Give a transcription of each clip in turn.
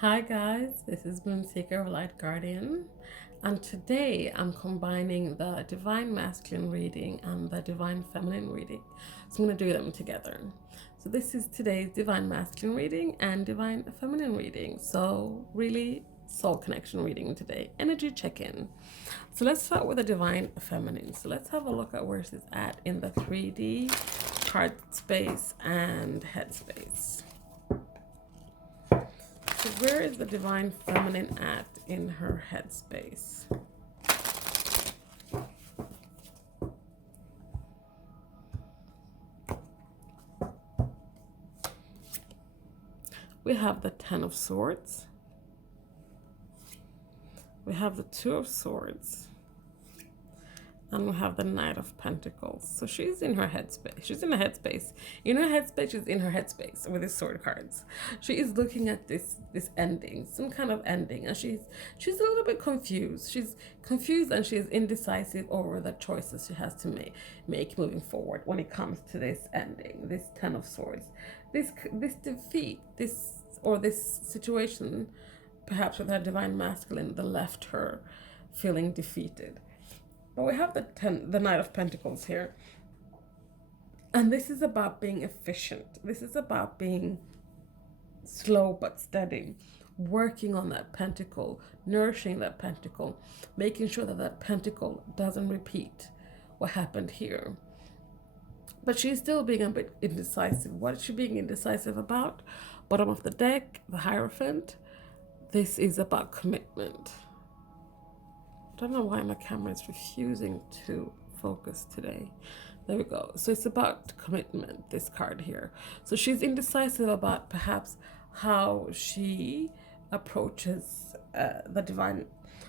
Hi guys, this is Moonseeker, Light Guardian, and today I'm combining the Divine Masculine reading and the Divine Feminine reading. So I'm going to do them together. So this is today's Divine Masculine reading and Divine Feminine reading. So really soul connection reading today, energy check-in. So let's start with the Divine Feminine. So let's have a look at where she's at in the 3D, heart space, and head space. So where is the Divine Feminine at in her headspace? We have the Ten of Swords. We have the Two of Swords. And we have the Knight of Pentacles. So she's in her headspace. She's in a headspace. In her headspace, she's in her headspace with these sword cards. She is looking at this ending, some kind of ending, and she's a little bit confused. She's confused and she's indecisive over the choices she has to make moving forward when it comes to this ending, this Ten of Swords, this defeat, this situation, perhaps with her Divine Masculine, that left her feeling defeated. But we have the Knight of Pentacles here. And this is about being efficient. This is about being slow but steady, working on that pentacle, nourishing that pentacle, making sure that that pentacle doesn't repeat what happened here. But she's still being a bit indecisive. What is she being indecisive about? Bottom of the deck, the Hierophant. This is about commitment. I don't know why my camera is refusing to focus today. There we go. So it's about commitment, this card here. So she's indecisive about perhaps how she approaches the Divine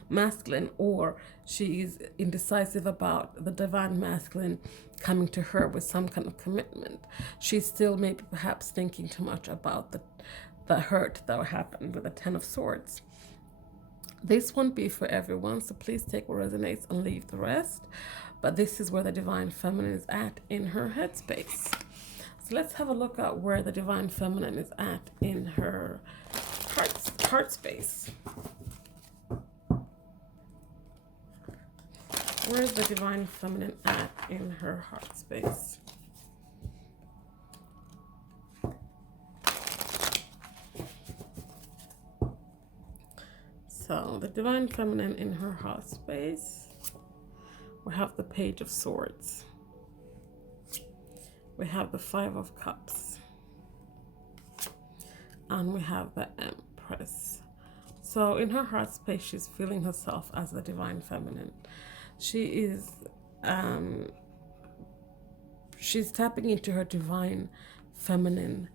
Masculine, or she's indecisive about the Divine Masculine coming to her with some kind of commitment. She's still maybe perhaps thinking too much about the hurt that happened with the Ten of Swords. This won't be for everyone, so please take what resonates and leave the rest. But this is where the Divine Feminine is at in her headspace. So let's have a look at where the Divine Feminine is at in her heart space. Where is the Divine Feminine at in her heart space? So the Divine Feminine in her heart space, we have the Page of Swords. We have the Five of Cups. And we have the Empress. So in her heart space, she's feeling herself as the Divine Feminine. She is, she's tapping into her Divine Feminine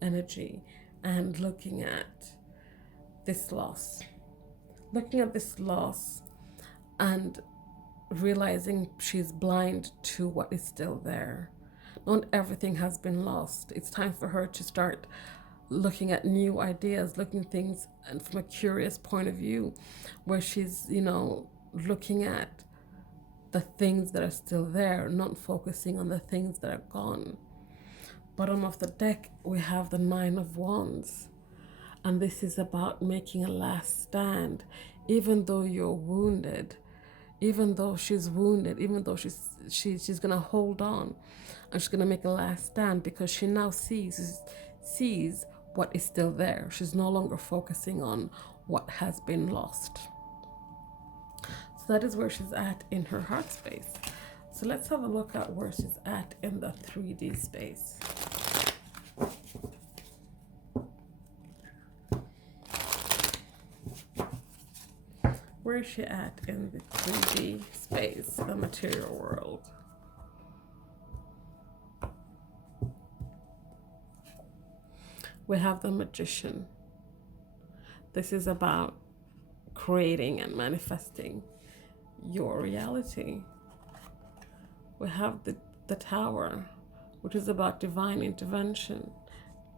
energy and looking at this loss. Looking at this loss and realizing she's blind to what is still there. Not everything has been lost. It's time for her to start looking at new ideas, looking at things and from a curious point of view, where she's, looking at the things that are still there, not focusing on the things that are gone. Bottom of the deck, we have the Nine of Wands. And this is about making a last stand, even though you're wounded, even though she's wounded, even though she's gonna hold on, and she's gonna make a last stand because she now sees what is still there. She's no longer focusing on what has been lost. So that is where she's at in her heart space. So let's have a look at where she's at in the 3D space. Where is she at in the 3D space, the material world? We have the Magician. This is about creating and manifesting your reality. We have the Tower, which is about divine intervention,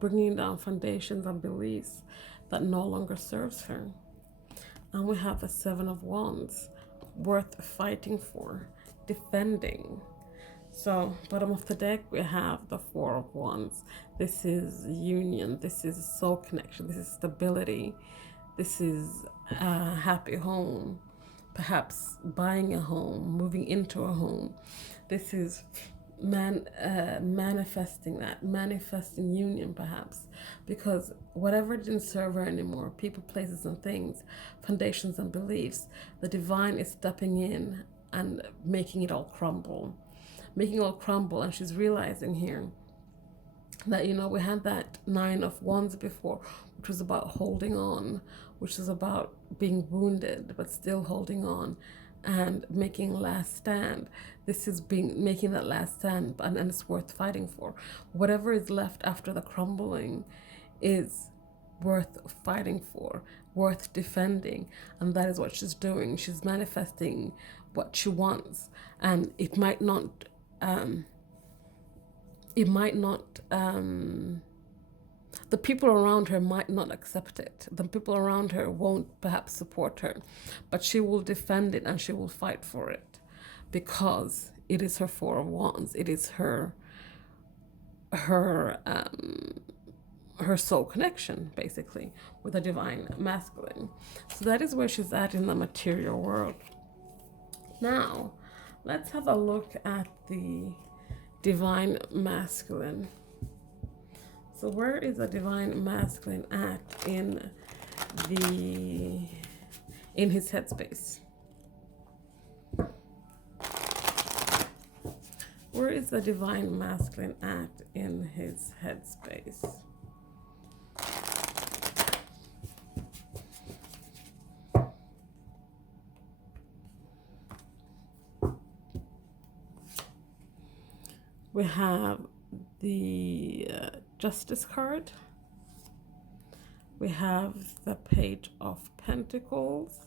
bringing down foundations and beliefs that no longer serves her. And we have the Seven of Wands, worth fighting for, defending. So, bottom of the deck, we have the Four of Wands. This is union. This is soul connection. This is stability. This is a happy home. Perhaps buying a home, moving into a home. This is manifesting that, manifesting union perhaps, because whatever didn't serve her anymore, people, places, and things, foundations and beliefs, the divine is stepping in and making it all crumble, and she's realizing here that, we had that Nine of Wands before, which was about holding on, which is about being wounded but still holding on and making last stand. This is making that last stand, and it's worth fighting for. Whatever is left after the crumbling is worth fighting for, worth defending, and that is what she's doing. She's manifesting what she wants, and it might not the people around her might not accept it. The people around her won't perhaps support her, but she will defend it and she will fight for it, because it is her Four of Wands. It is her soul connection, basically, with the divine masculine. So that is where she's at in the material world. Now, let's have a look at the divine masculine. So where is the divine masculine at in his headspace? Where is the divine masculine at in his headspace? We have the Justice card. We have the Page of Pentacles.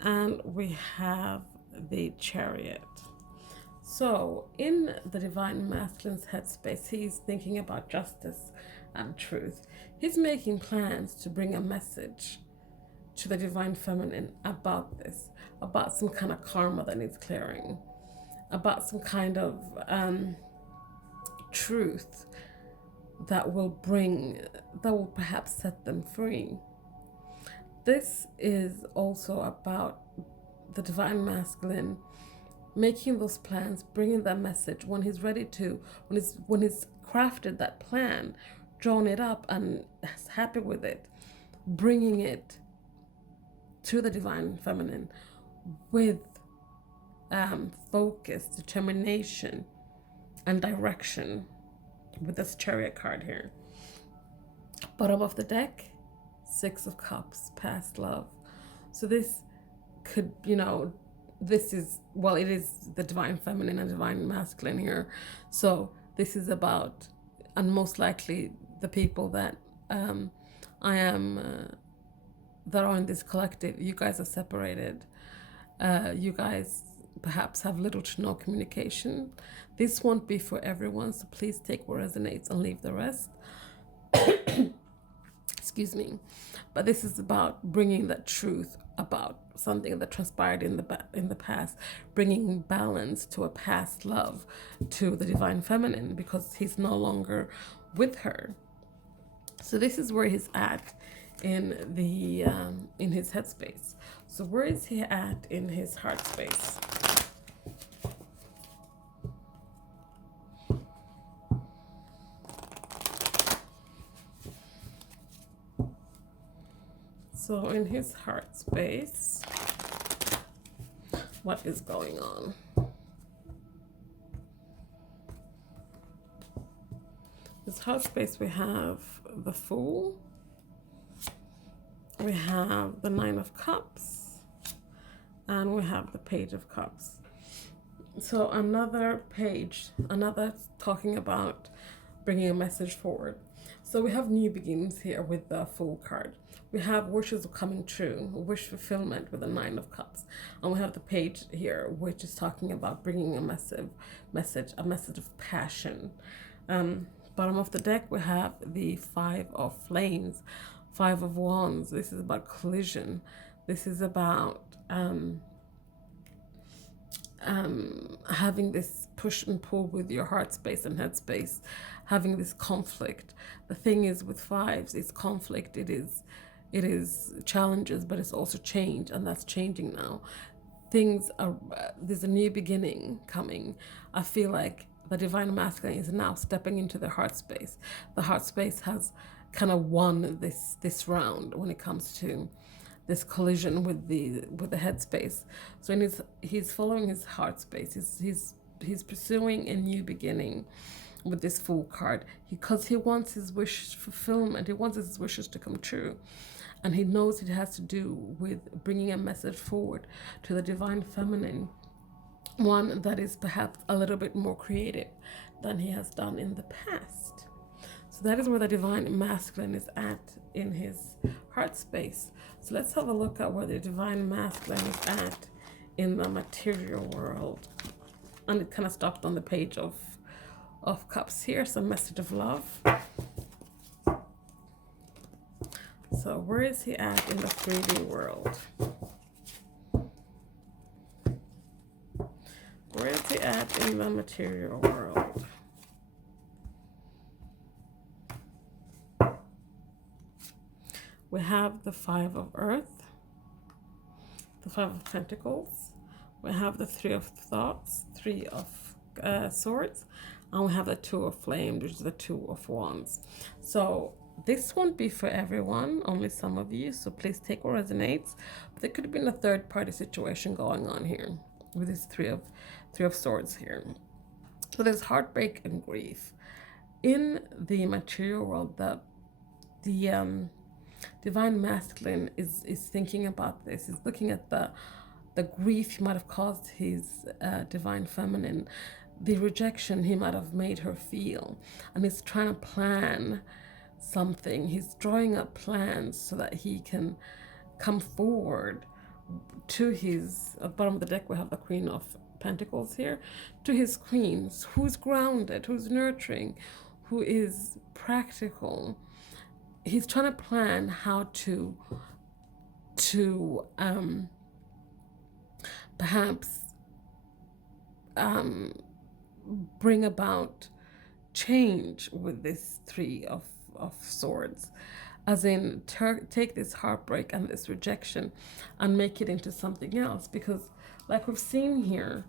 And we have the Chariot. So in the divine masculine's headspace, he's thinking about justice and truth. He's making plans to bring a message to the divine feminine about this, about some kind of karma that needs clearing, about some kind of truth that will perhaps set them free. This is also about the divine masculine making those plans, bringing that message when he's ready to, when he's crafted that plan, drawn it up and is happy with it, bringing it to the divine feminine with focus, determination, and direction, with this Chariot card here. Bottom of the deck, Six of Cups, past love. So this could, this is, well, it is the divine feminine and divine masculine here. So this is about, and most likely the people that that are in this collective, you guys are separated. You guys perhaps have little to no communication. This won't be for everyone, so please take what resonates and leave the rest. Excuse me. But this is about bringing that truth about something that transpired in the past, bringing balance to a past love to the divine feminine, because he's no longer with her. So this is where he's at in his headspace. So where is he at in his heart space? So in his heart space, what is going on? His heart space, we have the Fool. We have the Nine of Cups. And we have the Page of Cups. So another page, another talking about bringing a message forward. So we have new beginnings here with the Fool card. We have wishes coming true, wish fulfillment with the Nine of Cups. And we have the Page here, which is talking about bringing a message of passion. Bottom of the deck, we have the Five of Flames, Five of Wands. This is about collision. This is about having this push and pull with your heart space and head space, having this conflict. The thing is with fives, it's conflict. It is challenges, but it's also change, and that's changing now. Things are there's a new beginning coming. I feel like the divine masculine is now stepping into the heart space. The heart space has kind of won this round when it comes to this collision with the headspace. So he's following his heart space. He's pursuing a new beginning with this Fool card because he wants his wish fulfillment. He wants his wishes to come true, and he knows it has to do with bringing a message forward to the divine feminine, one that is perhaps a little bit more creative than he has done in the past. So that is where the divine masculine is at in his heart space. So let's have a look at where the divine masculine is at in the material world. And it kind of stopped on the page of cups here. So message of love. So where is he at in the 3D world? Where is he at in the material world? We have the 5 of Earth, the 5 of Pentacles. We have the 3 of Thoughts, 3 of Swords, and we have the 2 of Flames, which is the 2 of Wands. So this won't be for everyone, only some of you. So please take what resonates. But there could have been a third party situation going on here with this 3 of Swords here. So there's heartbreak and grief in the material world. The divine masculine is thinking about this. He's looking at the grief he might have caused his divine feminine, the rejection he might have made her feel, and he's trying to plan something. He's drawing up plans so that he can come forward to his, at the bottom of the deck we have the Queen of Pentacles here, to his queens, who's grounded, who's nurturing, who is practical. He's trying to plan how to perhaps bring about change with this 3 of Swords, as in take this heartbreak and this rejection and make it into something else. Because like we've seen here,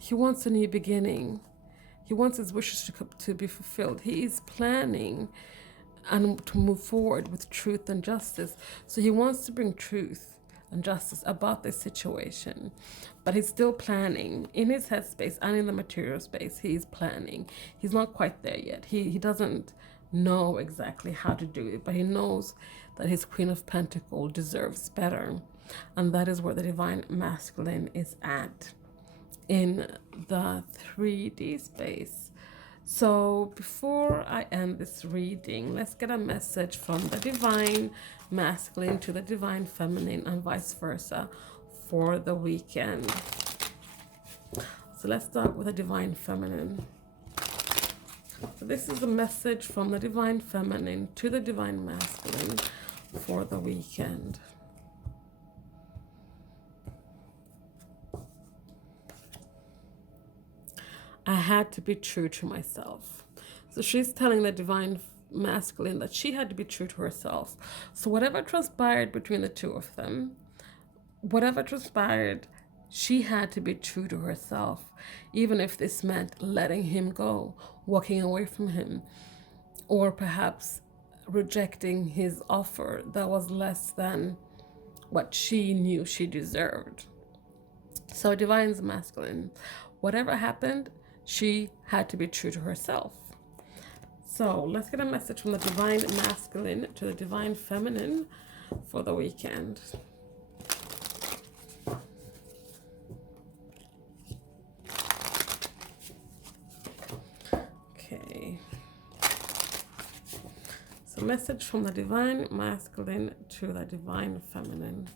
he wants a new beginning. He wants his wishes to be fulfilled. He is planning and to move forward with truth and justice. So he wants to bring truth and justice about this situation, but he's still planning in his headspace and in the material space. He's planning. He's not quite there yet. He doesn't know exactly how to do it, but he knows that his Queen of Pentacles deserves better, and that is where the divine masculine is at in the 3D space. So before I end this reading, let's get a message from the divine masculine to the divine feminine and vice versa for the weekend. So let's start with the divine feminine. So this is a message from the divine feminine to the divine masculine for the weekend. I had to be true to myself. So she's telling the divine masculine that she had to be true to herself. So whatever transpired between the two of them, whatever transpired, she had to be true to herself, even if this meant letting him go, walking away from him, or perhaps rejecting his offer that was less than what she knew she deserved. So divine's masculine, whatever happened, she had to be true to herself. So let's get a message from the divine masculine to the divine feminine for the weekend. Okay. So message from the divine masculine to the divine feminine.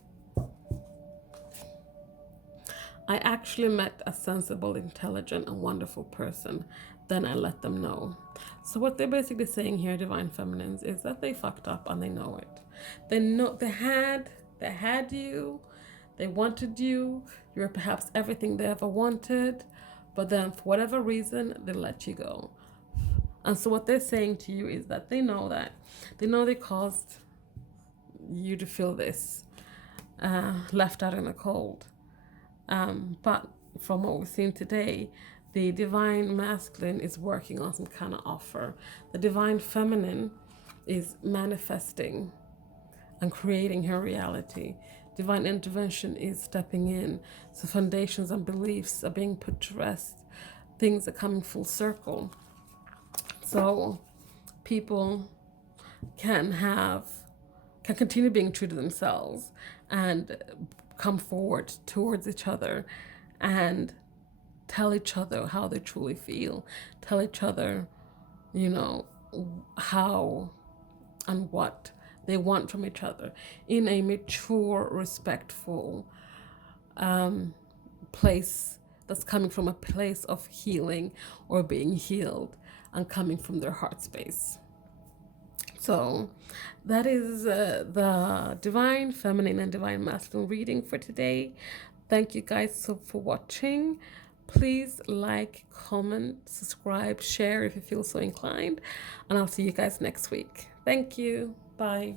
I actually met a sensible, intelligent, and wonderful person. Then I let them know. So what they're basically saying here, divine feminines, is that they fucked up and they know it. They know they had you. They wanted you. You're perhaps everything they ever wanted, but then for whatever reason, they let you go. And so what they're saying to you is that they know they caused you to feel this left out in the cold. But from what we've seen today, the divine masculine is working on some kind of offer. The divine feminine is manifesting and creating her reality. Divine intervention is stepping in. So foundations and beliefs are being put to rest. Things are coming full circle. So people can continue being true to themselves and come forward towards each other and tell each other how they truly feel. Tell each other, how and what they want from each other in a mature, respectful place that's coming from a place of healing or being healed and coming from their heart space. So that is the divine feminine and divine masculine reading for today. Thank you guys for watching. Please like, comment, subscribe, share if you feel so inclined, and I'll see you guys next week. Thank you. Bye.